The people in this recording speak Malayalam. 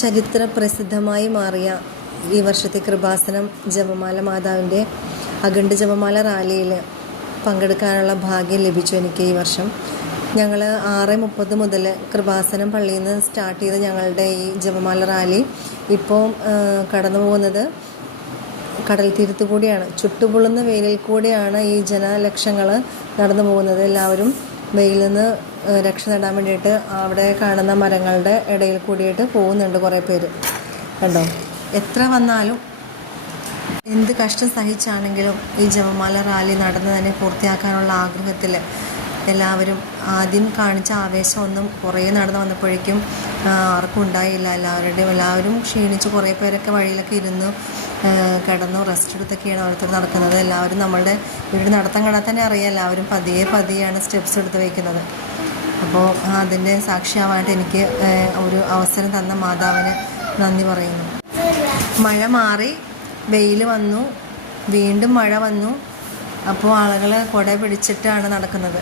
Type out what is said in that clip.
ചരിത്ര പ്രസിദ്ധമായി മാറിയ ഈ വർഷത്തെ കൃപാസനം ജപമാല മാതാവിൻ്റെ അഖണ്ഡ ജപമാല റാലിയിൽ പങ്കെടുക്കാനുള്ള ഭാഗ്യം ലഭിച്ചു എനിക്ക് ഈ വർഷം. ഞങ്ങൾ 6:30 മുതൽ കൃപാസനം പള്ളിയിൽ നിന്ന് സ്റ്റാർട്ട് ചെയ്ത ഞങ്ങളുടെ ഈ ജപമാല റാലി ഇപ്പോൾ കടന്നു പോകുന്നത് കടൽ തീരത്തു കൂടിയാണ്. ചുട്ടുപൊള്ളുന്ന വെയിലിൽ കൂടിയാണ് ഈ ജനലക്ഷങ്ങൾ നടന്നു പോകുന്നത്. എല്ലാവരും വെയിലിൽ നിന്ന് രക്ഷ നേടാൻ വേണ്ടിയിട്ട് അവിടെ കാണുന്ന മരങ്ങളുടെ ഇടയിൽ കൂടിയിട്ട് പോകുന്നുണ്ട് കുറേ പേര്. കണ്ടോ, എത്ര വന്നാലും എന്ത് കഷ്ടം സഹിച്ചാണെങ്കിലും ഈ ജപമാല റാലി നടന്ന് തന്നെ പൂർത്തിയാക്കാനുള്ള ആഗ്രഹത്തിൽ എല്ലാവരും ആദ്യം കാണിച്ച ആവേശമൊന്നും കുറേ നടന്നു വന്നപ്പോഴേക്കും ആർക്കും ഉണ്ടായില്ല. എല്ലാവരും ക്ഷീണിച്ച് കുറേ പേരൊക്കെ വഴിയിലൊക്കെ ഇരുന്നു കിടന്നു റെസ്റ്റ് എടുത്തൊക്കെയാണ് ഓരോരുത്തർ നടക്കുന്നത്. എല്ലാവരും നമ്മളുടെ വീട് നടത്താൻ കാണാൻ തന്നെ അറിയാം, എല്ലാവരും പതിയെയാണ് സ്റ്റെപ്സ് എടുത്ത് വയ്ക്കുന്നത്. അപ്പോൾ അതിൻ്റെ സാക്ഷിയാവാനായിട്ട് എനിക്ക് ഒരു അവസരം തന്ന മാതാവിന് നന്ദി പറയുന്നു. മഴ മാറി വെയിൽ വന്നു, വീണ്ടും മഴ വന്നു. അപ്പോൾ ആളുകൾ കുട പിടിച്ചിട്ടാണ് നടക്കുന്നത്.